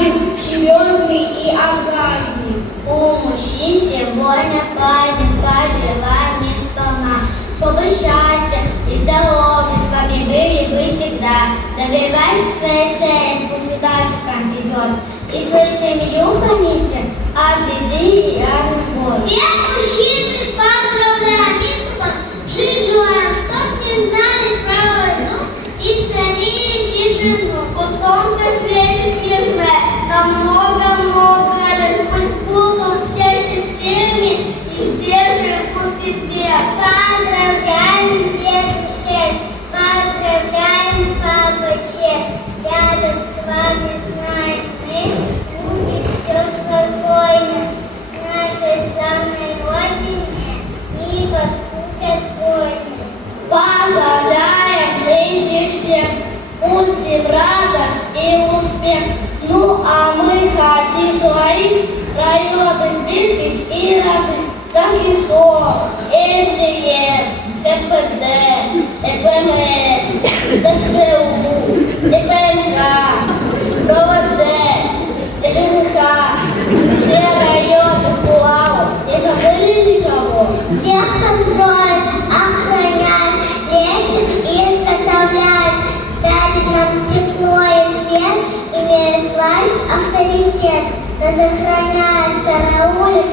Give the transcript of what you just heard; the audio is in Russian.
каждый серьезный и отважный. У мужчин сегодня праздник, пожелаем им сполна, чтобы счастье и здоровье с вами были вы всегда. Добивайтесь своей цели, пусть удача к вам ведет, и свою семью храните от беды и от невзгод. Всех мужчин поздравляем, жить желаем, чтоб не знали про войну и царили тишину. У солнца светит мирное, на много-много лет, пусть будут все счастливыми и все живут в беде. Поздравляем всех всех, поздравляем папочек, рядом с вами знаем мы, будет все спокойно, в нашей славной родине не подступят войны. Поздравляем нынче всех, пусть им радость и успех. Ну а мы хотим своих районных, близких и родных, как ИСОС, МТС, ТПД, ЭПМС, ДСУ, ЭПМК, РОВД, ЖКХ, все районы УАУ. Не забыли никого? Тех, кто строит, охраняет, лечит и изготовляет, дарит нам тепло и свет, имеет власть, авторитет, нас охраняет, караулит.